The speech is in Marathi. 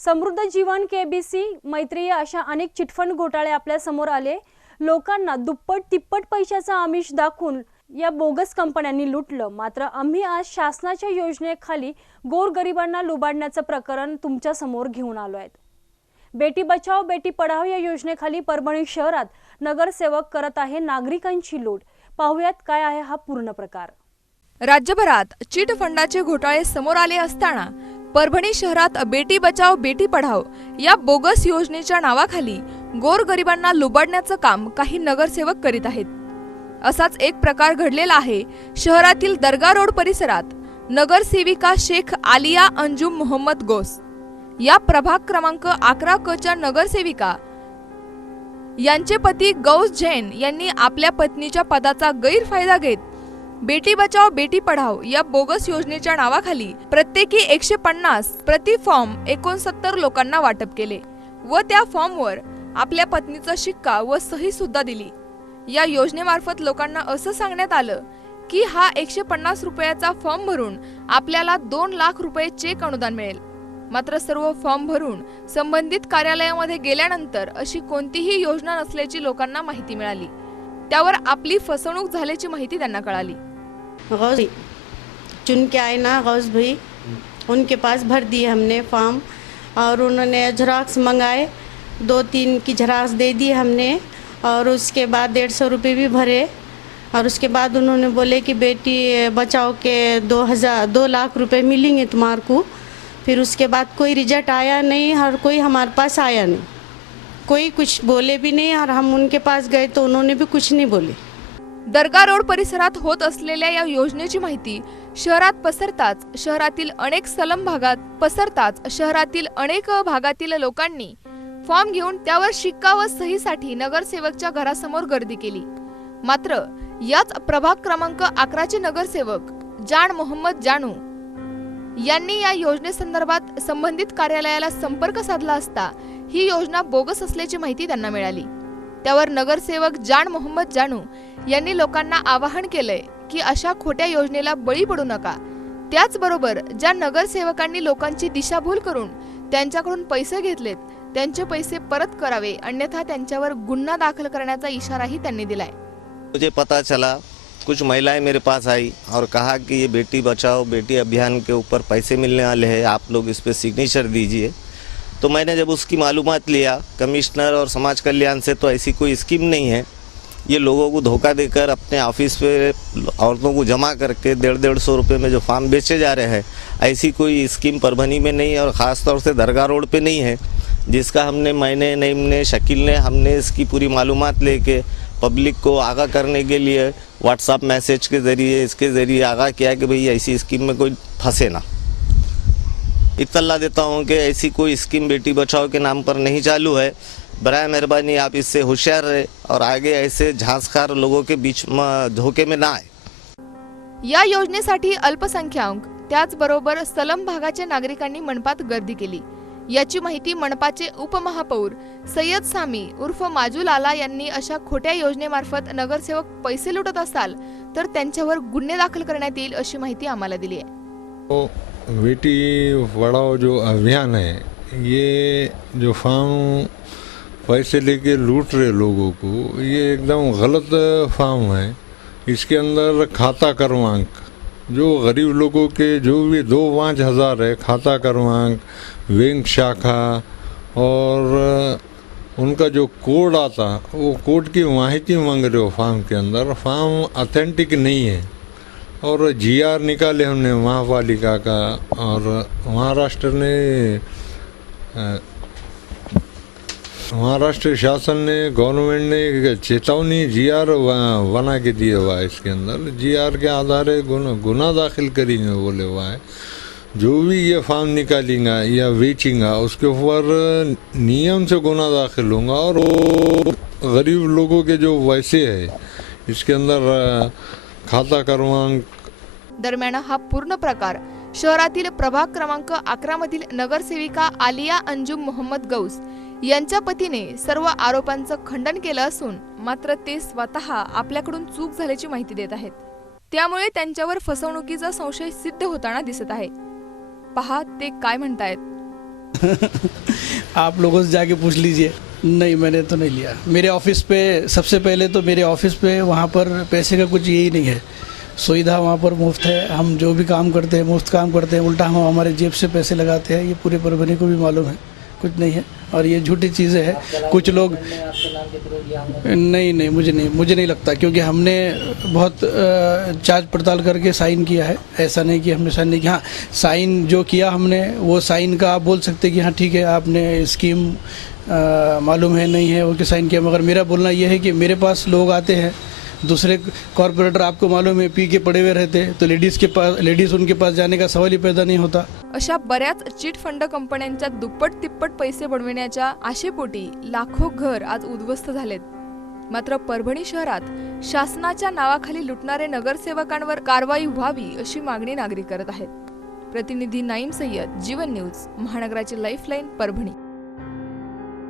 समृद्ध जीवन, केबीसी, मैत्री अशा अनेक चिटफंड घोटाळे आपल्या समोर आले। लोकांना दुप्पट तिप्पट पैशाचा आमिष दाखवून या बोगस कंपन्यांनी लुटलं। मात्र आम्ही आज शासनाच्या योजनेखाली गोरगरिबांना लुबाडण्याचं प्रकरण तुमच्या समोर घेऊन आलो आहे। बेटी बचाओ बेटी पढाओ या योजनेखाली परभणी शहरात नगरसेवक करत आहे नागरिकांची लूट। पाहूयात काय आहे हा पूर्ण प्रकार। राज्यभरात चिट फंडाचे घोटाळे समोर आले असताना परभणी शहरात बेटी बचाओ बेटी पढाओ या बोगस योजनेच्या नावाखाली गोरगरिबांना लुबाडण्याचं काम काही नगरसेवक करीत आहेत। असाच एक प्रकार घडलेला आहे शहरातील दर्गा रोड परिसरात। नगरसेविका शेख आलिया अंजुम मोहम्मद गौस या प्रभाग क्रमांक 11 क च्या नगरसेविका यांचे पती गौस जैन यांनी आपल्या पत्नीच्या पदाचा गैरफायदा घेत बेटी बचाओ बेटी पढाओ या बोगस योजनेच्या नावाखाली प्रत्येकी 150 प्रति फॉर्म 69 लोकांना वाटप केले व त्या फॉर्मवर आपल्या पत्नीचा शिक्का व सही सुद्धा दिली। या योजनेमार्फत लोकांना असं सांगण्यात आलं की हा 150 रुपयाचा फॉर्म भरून आपल्याला 2 लाख रुपये चेक अनुदान मिळेल। मात्र सर्व फॉर्म भरून संबंधित कार्यालयामध्ये गेल्यानंतर अशी कोणतीही योजना नसल्याची लोकांना माहिती मिळाली। त्यावर आपली फसवणूक झाल्याची माहिती त्यांना कळाली। गौस चुन के आए ना गौस भाई, उनके पास भर दिए हमने फॉर्म और उन्होंने झेरॉक्स मंगाए, 2-3 की झेरॉक्स दे दी हमने और उसके बाद 150 रुपये भी भरे और उसके बाद उन्होंने बोले कि बेटी बचाओ के 2 लाख रुपए मिलेंगे तुम्हारे को। फिर उसके बाद कोई रिजल्ट आया नहीं और कोई हमारे पास आया नहीं, कोई कुछ बोले भी नहीं और हम उनके पास गए तो उन्होंने भी कुछ नहीं बोले। दर्गा रोड परिसरात होत असलेल्या या योजनेची माहिती शहरात पसरताच शहरातील अनेक भागातील लोकांनी फॉर्म घेऊन त्यावर शिक्का व सहीसाठी नगरसेवकच्या घरासमोर गर्दी केली। मात्र याच प्रभाग क्रमांक 11 चे नगरसेवक जान मोहम्मद जानू यांनी या योजनेसंदर्भात संबंधित कार्यालयाला संपर्क साधला असता ही योजना बोगस असल्याची माहिती त्यांना मिळाली। त्यावर नगरसेवक जान मोहम्मद जानू यांनी लोकांना आवाहन केलंय की अशा खोट्या योजनेला बळी पडू नका। त्याचबरोबर ज्या नगरसेवकांनी लोकांची दिशाभूल करून त्यांच्याकडून पैसे घेतलेत त्यांचे पैसे परत करावे, अन्यथा त्यांच्यावर गुन्हा दाखल करण्याचा इशाराही त्यांनी दिलाय। मुझे पता चला, कुछ महिलाएं मेरे पास आई और कहा कि ये बेटी बचाओ बेटी अभियान के ऊपर पैसे मिलने वाले हैं, आप लोग इस पे सिग्नेचर दीजिए। तो मैंने जब उसकी मालूमात लिया कमिश्नर और समाज कल्याण से, तो ऐसी कोई स्कीम नहीं है। ये लोगों को धोखा देकर अपने ऑफिस पे औरतों को जमा करके 150 रुपये में जो फार्म बेचे जा रहे हैं, ऐसी कोई स्कीम परभनी में नहीं है और ख़ास तौर से दरगाह रोड पे नहीं है। जिसका मैंने नईम ने शकील ने हमने इसकी पूरी मालूमात लेके पब्लिक को आगाह करने के लिए व्हाट्सएप मैसेज के ज़रिए इसके ज़रिए आगाह किया कि भाई ऐसी स्कीम में कोई फंसे ना। इत्तला देता हूँ कि ऐसी कोई स्कीम बेटी बचाओ के नाम पर नहीं चालू है। बराए मेहरबानी आप इससे होशियार रहे और आगे ऐसे झांसखार लोगों के बीच में धोखे में ना आए। या योजनेसाठी अल्पसंख्याक त्याचबरोबर सलम भागाच्या नागरिकांनी मनपात गर्दी केली। याची माहिती मनपाचे उपमहापौर सय्यद सामी उर्फ माजू लाला यांनी अशा खोट्या योजनेमार्फत नगरसेवक पैसे लुटत असाल तर त्यांच्यावर गुन्हे दाखल करण्यात येईल अशी माहिती आम्हाला दिली आहे। बेटी पढ़ाओ जो अभियान है, ये जो फॉर्म पैसे लेके लूट रहे लोगों को, ये एकदम गलत फॉर्म है। इसके अंदर खाता क्रमांक जो गरीब लोगों के जो भी 2-5 हज़ार है, खाता क्रमांक, बैंक शाखा और उनका जो कोड आता वो कोड की माहिती मांग रहे हो फॉर्म के अंदर। फॉर्म ऑथेंटिक नहीं है और GR निकाले हमने महापालिका का और महाराष्ट्र शासन ने गवर्नमेंट ने एक चेतावनी GR बना के दिए हुआ है। इसके अंदर GR के आधार गुना दाखिल करेंगे बोले हुआ है। जो भी ये फॉर्म निकालेगा या बेचेगा उसके ऊपर नियम से गुना दाखिल होगा और वो गरीब लोगों के जो पैसे है इसके अंदर खाता क्रमांक। दरम्यान हा पूर्ण प्रकार शहरातील प्रभाग क्रमांक 11 मधील नगरसेविका आलिया अंजुम मोहम्मद गौस यांच्या पतीने सर्व आरोपांचं खंडन केलं असून मात्र ते स्वतः आपल्याकडून चूक झाल्याची माहिती देत आहेत। त्यामुळे त्यांच्यावर फसवणुकीचा संशय सिद्ध होताना दिसत आहे। पहा ते काय म्हणतायत। आप लोगों से जाके पूछ लीजिए। नहीं, मैंने तो नहीं लिया। मेरे ऑफिस पे सबसे पहले तो मेरे ऑफिस पे वहाँ पर पैसे का कुछ यही नहीं है, सुविधा वहाँ पर मुफ्त है। हम जो भी काम करते हैं मुफ्त काम करते हैं, उल्टा हम हमारे जेब से पैसे लगाते हैं। ये पूरे परभनी को भी मालूम है, कुछ नहीं है और ये झूठी चीज़ें हैं। कुछ लोग नहीं, मुझे नहीं लगता, क्योंकि हमने बहुत जांच पड़ताल करके साइन किया है। ऐसा नहीं कि हमने साइन नहीं किया। हाँ, साइन जो किया हमने वो साइन का आप बोल सकते कि हाँ ठीक है, आपने स्कीम मालूम है नहीं है वो कि साइन किया। मगर मेरा बोलना ये है कि मेरे पास लोग आते हैं, दूसरे कॉर्पोरेटर आपको मालूम है पी के पड़े हुए रहते हैं, तो लेडीज़ उनके पास जाने का सवाल ही पैदा नहीं होता। अशा बऱ्याच चिट फंड कंपन्यांच्या दुप्पट तिप्पट पैसे बनविण्याच्या आशेपोटी लाखो घर आज उद्ध्वस्त झालेत। मात्र परभणी शहरात शासनाच्या नावाखाली लुटणारे नगरसेवकांवर कारवाई व्हावी अशी मागणी नागरिक करत आहेत। प्रतिनिधी नाईम सय्यद, जीवन न्यूज, महानगराची लाईफलाईन, परभणी।